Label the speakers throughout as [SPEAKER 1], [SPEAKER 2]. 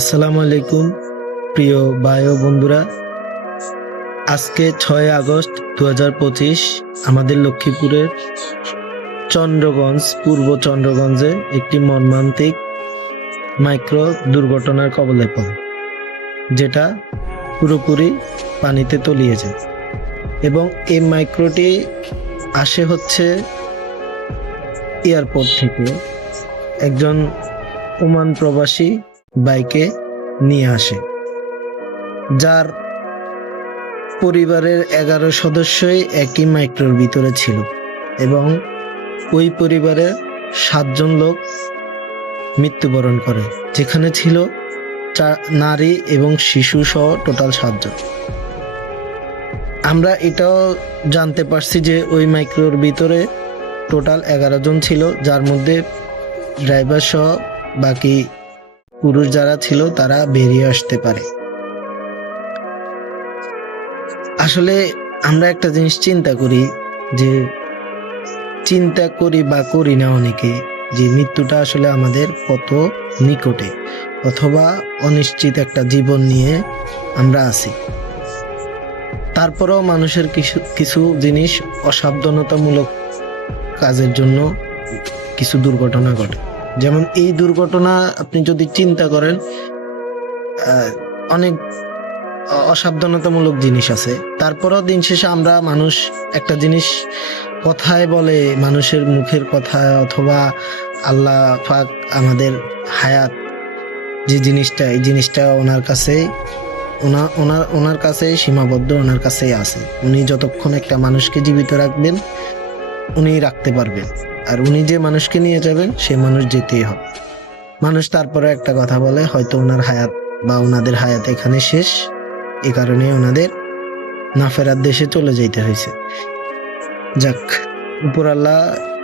[SPEAKER 1] আসসালামু আলাইকুম, প্রিয় ভাই ও বন্ধুরা। আজকে ছয় আগস্ট দু আমাদের লক্ষ্মীপুরের চন্দ্রগঞ্জ, পূর্ব চন্দ্রগঞ্জে একটি মর্মান্তিক মাইক্রো দুর্ঘটনার কবলে পড়ে যেটা পুরোপুরি পানিতে তলিয়ে যায় এবং এই মাইক্রোটি আসে হচ্ছে এয়ারপোর্ট থেকে। একজন ওমান প্রবাসী বাইকে নিয়ে আসে, যার পরিবারের এগারো সদস্যই একই মাইক্রোর ভিতরে ছিল এবং ওই পরিবারে সাতজন লোক মৃত্যুবরণ করে, যেখানে ছিল নারী এবং শিশু সহ টোটাল সাতজন। আমরা এটাও জানতে পারছি যে ওই মাইক্রোর ভিতরে টোটাল এগারো জন ছিল, যার মধ্যে ড্রাইভার সহ বাকি পুরুষ যারা ছিল, তারা বেরিয়ে আসতে পারে। আসলে আমরা একটা জিনিস চিন্তা করি যে, চিন্তা করি বা করি না অনেকে যে, মৃত্যুটা আসলে আমাদের কত নিকটে অথবা অনিশ্চিত একটা জীবন নিয়ে আমরা আছি। তারপরেও মানুষের কিছু কিছু জিনিস অসাবধানতামূলক কাজের জন্য কিছু দুর্ঘটনা ঘটে। যেমন এই দুর্ঘটনা আপনি যদি চিন্তা করেন অনেক অসাবধানতামূলক জিনিস আছে। তারপরেও দিন শেষে আমরা মানুষ একটা জিনিস কথায় বলে, মানুষের মুখের কথায় অথবা আল্লাহ পাক আমাদের হায়াত যে জিনিসটা, এই জিনিসটা ওনার কাছে, ওনা, ওনার ওনার কাছে সীমাবদ্ধ, ওনার কাছেই আছে। উনি যতক্ষণ একটা মানুষকে জীবিত রাখবেন উনি রাখতে পারবেন। আর উনি যে মানুষকে নিয়ে যাবেন, সে মানুষ যেতেই হবে। মানুষ তারপরে একটা কথা বলে, হয়তো ওনার হায়াত বা ওনাদের হায়াত এখানে শেষ। এ কারণে ওনাদের না ফেরার দেশে চলে যেতে হয়েছে। যাক, উপর আল্লাহ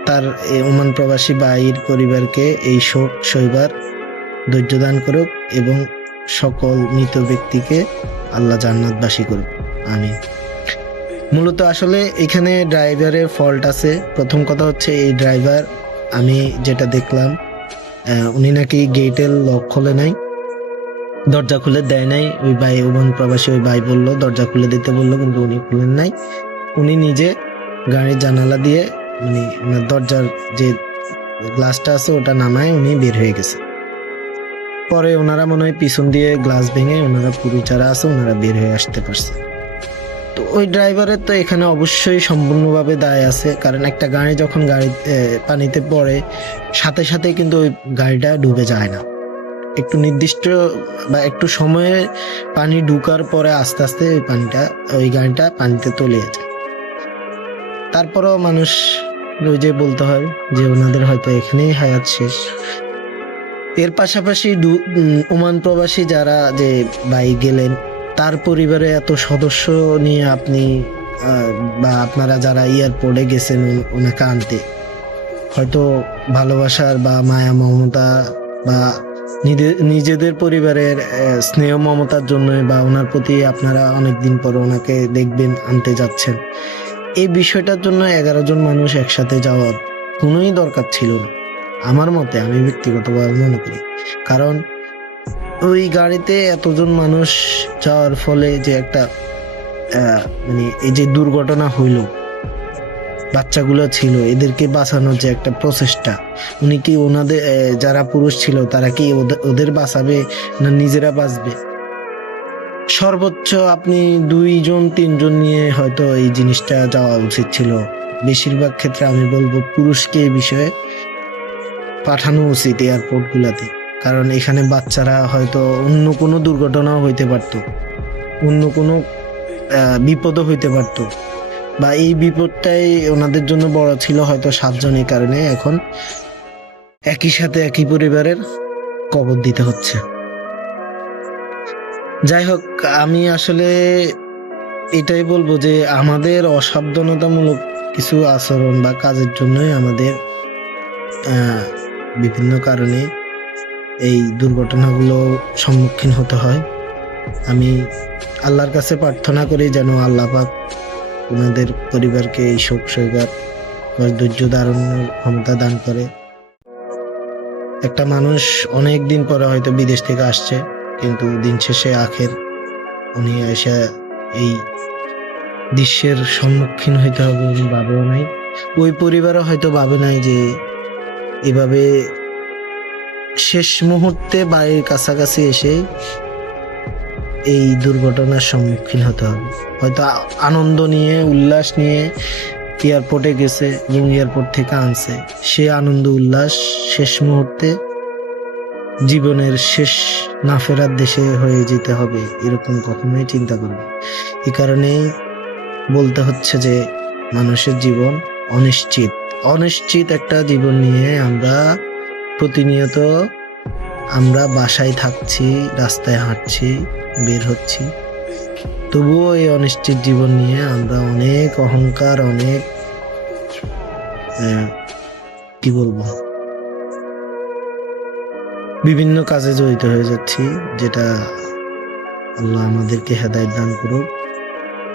[SPEAKER 1] তার ওমান প্রবাসী ভাইয়ের পরিবারকে এই শোক সইবার ধৈর্য দান করুক এবং সকল মৃত ব্যক্তিকে আল্লাহ জান্নাতবাসী করুক। আমি মূলত আসলে এখানে ড্রাইভারের ফল্ট আছে। প্রথম কথা হচ্ছে এই ড্রাইভার, আমি যেটা দেখলাম উনি নাকি গেটের লক খোলে নাই, দরজা খুলে দেয় নাই। ওই ভাই, ওমান প্রবাসী ওই ভাই বলল, দরজা খুলে দিতে বলল, কিন্তু উনি খুলেন নাই। উনি নিজে গাড়ির জানালা দিয়ে মানে ওনার দরজার যে গ্লাসটা আছে, ওটা নামায়, উনি বের হয়ে গেছে। পরে ওনারা মনে হয় পিছন দিয়ে গ্লাস ভেঙে, ওনারা পুরো যারা আছে, ওনারা বের হয়ে আসতে পারছে। তো ওই ড্রাইভারের তো এখানে অবশ্যই সম্পূর্ণভাবে দায় আছে। কারণ একটা গাড়ি যখন গাড়ি পানিতে পড়ে, সাথে সাথে কিন্তু ওই গাড়িটা ডুবে যায় না। একটু নির্দিষ্ট বা একটু সময়ে পানি ঢুকার পরে আস্তে আস্তে ওই পানিটা, ওই গাড়িটা পানিতে তলিয়ে যায়। তারপরেও মানুষ ওই যে বলতে হয় যে ওনাদের হয়তো এখানেই হায়াত শেষ। এর পাশাপাশি ওমান প্রবাসী যারা যে ভাই গেলেন তার পরিবারে এত সদস্য নিয়ে আপনি বা আপনারা যারা এয়ারপোর্টে গেছেন ওনাকে আনতে, হয়তো ভালোবাসার বা মায়া মমতা বা নিজে- নিজেদের পরিবারের স্নেহ মমতার জন্য বা ওনার প্রতি আপনারা অনেক দিন পর ওনাকে দেখবেন, আনতে যাচ্ছেন। এই বিষয়টার জন্য এগারো জন মানুষ একসাথে যাওয়ার কোনোই দরকার ছিল না। আমার মতে, আমি ব্যক্তিগতভাবে মনে করি। কারণ ওই গাড়িতে এতজন মানুষ যাওয়ার ফলে যে একটা মানে এই যে দুর্ঘটনা হইল, বাচ্চাগুলো ছিল, এদেরকে বাঁচানোর যে একটা প্রচেষ্টা, উনি কি ওনাদের যারা পুরুষ ছিল, তারা কি ওদে- ওদের বাঁচাবে না নিজেরা বাঁচবে? সর্বোচ্চ আপনি দুইজন, তিনজন নিয়ে হয়তো এই জিনিসটা যাওয়া উচিত ছিল। বেশিরভাগ ক্ষেত্রে আমি বলব পুরুষকে এই বিষয়ে পাঠানো উচিত এয়ারপোর্ট গুলাতে। কারণ এখানে বাচ্চারা হয়তো অন্য কোনো দুর্ঘটনাও হইতে পারত। অন্য কোনো বিপদও হইতে পারত। বা এই বিপদটাই ওনাদের জন্য বড় ছিল হয়তো সাতজনের কারণে। এখন একই সাথে একই পরিবারের কবর দিতে হচ্ছে। যাই হোক, আমি আসলে এটাই বলব যে আমাদের অসাবধানতামূলক কিছু আচরণ বা কাজের জন্যই আমাদের বিভিন্ন কারণে এই দুর্ঘটনাগুলো সম্মুখীন হতে হয়। আমি আল্লাহর কাছে প্রার্থনা করি যেন আল্লাহ পাক ওনাদের পরিবারকে এই শোক সৈকত বা ধৈর্য ধারণের ক্ষমতা দান করে। একটা মানুষ অনেক দিন পরে হয়তো বিদেশ থেকে আসছে, কিন্তু দিন শেষে আখের। উনি এসে এই দৃশ্যের সম্মুখীন হইতে হবে উনি ভাবেও নাই। ওই পরিবারও হয়তো ভাবে নাই যে এভাবে শেষ মুহূর্তে বাড়ির কাছাকাছি এসে এই দুর্ঘটনার সম্মুখীন হতে হবে। হয়তো আনন্দ নিয়ে, উল্লাস নিয়ে এয়ারপোর্টে গেছে এবং এয়ারপোর্ট থেকে আনছে। সে আনন্দ, উল্লাস শেষ মুহূর্তে জীবনের শেষ না ফেরার দেশে হয়ে যেতে হবে এরকম কখনোই চিন্তা করবে এই কারণেই বলতে হচ্ছে যে মানুষের জীবন অনিশ্চিত। অনিশ্চিত একটা জীবন নিয়ে আমরা প্রতিনিয়ত আমরা বাসায় থাকছি, রাস্তায় হাঁটছি, বের হচ্ছি। তবুও এই অনিশ্চিত জীবন নিয়ে আমরা অনেক অহংকার, অনেক কি বলব? বিভিন্ন কাজে জড়িত হয়ে যাচ্ছি, যেটা আল্লাহ আমাদেরকে হেদায়ত দান করুক,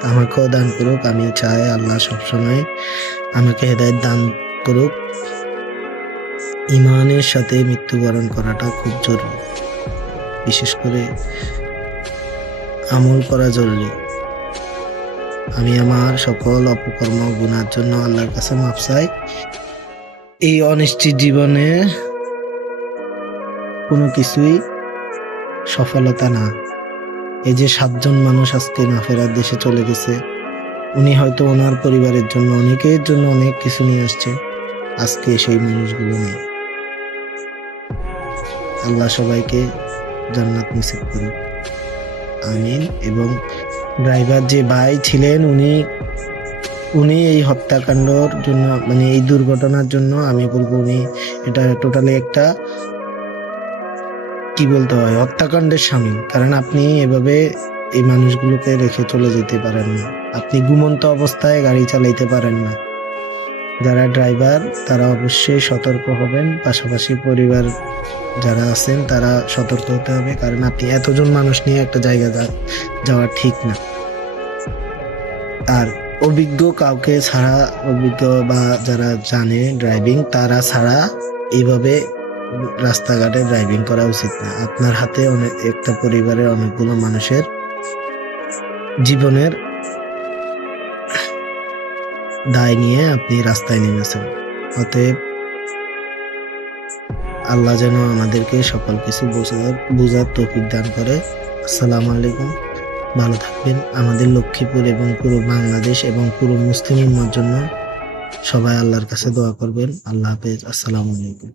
[SPEAKER 1] আমাকেও দান করুক আমি চাই আল্লাহ সবসময় আমাকে হেদায়ত দান করুক। ইমানের সাথে মৃত্যুবরণ করাটা খুব জরুরি। বিশেষ করে আমল করা জরুরি। আমি আমার সকল অপকর্ম গুনার জন্য আল্লাহর কাছে মাপ চাই। এই অনিশ্চিত জীবনে কোনো কিছুই সফলতা না। এই যে সাতজন মানুষ আজকে না ফেরার দেশে চলে গেছে, উনি হয়তো ওনার পরিবারের জন্য, অনেকের জন্য অনেক কিছু নিয়ে আসছে। আজকে সেই মানুষগুলো নেই। আল্লাহ সবাইকে জান্নাত নসিব করুক। আমিন। এবং ড্রাইভার যে ভাই ছিলেন, উনি উনি এই হত্যাকাণ্ডর জন্য মানে এই দুর্ঘটনার জন্য, আমি বলব উনি, এটা টোটালি একটা কি বলতে হয়, হত্যাকাণ্ডের সামিল কারণ আপনি এভাবে এই মানুষগুলোকে রেখে চলে যেতে পারেন না। আপনি ঘুমন্ত অবস্থায় গাড়ি চালাইতে পারেন না। যারা ড্রাইভার, তারা অবশ্যই সতর্ক হবেন। পাশাপাশি পরিবার যারা আছেন, তারা সতর্ক হতে হবে। কারণ আপনি এতজন মানুষ নিয়ে একটা জায়গা যাওয়া ঠিক না। আর অভিজ্ঞ কাউকে ছাড়া, অভিজ্ঞ বা যারা জানে ড্রাইভিং তারা ছাড়া এইভাবে রাস্তাঘাটে ড্রাইভিং করা উচিত না। আপনার হাতে অনেক একটা পরিবারের অনেকগুলো মানুষের জীবনের দায় নিয়ে আপনি রাস্তায় নেমেছেন। অতএব আল্লাহ যেন আমাদেরকে সকল কিছু বোঝার বোঝার তৌফিক দান করে। আসসালামু আলাইকুম। ভালো থাকবেন। আমাদের লক্ষ্মীপুর এবং পুরো বাংলাদেশ এবং পুরো মুসলিম উম্মার জন্য সবাই আল্লাহর কাছে দোয়া করবেন। আল্লাহ হাফেজ। আসসালামু আলাইকুম।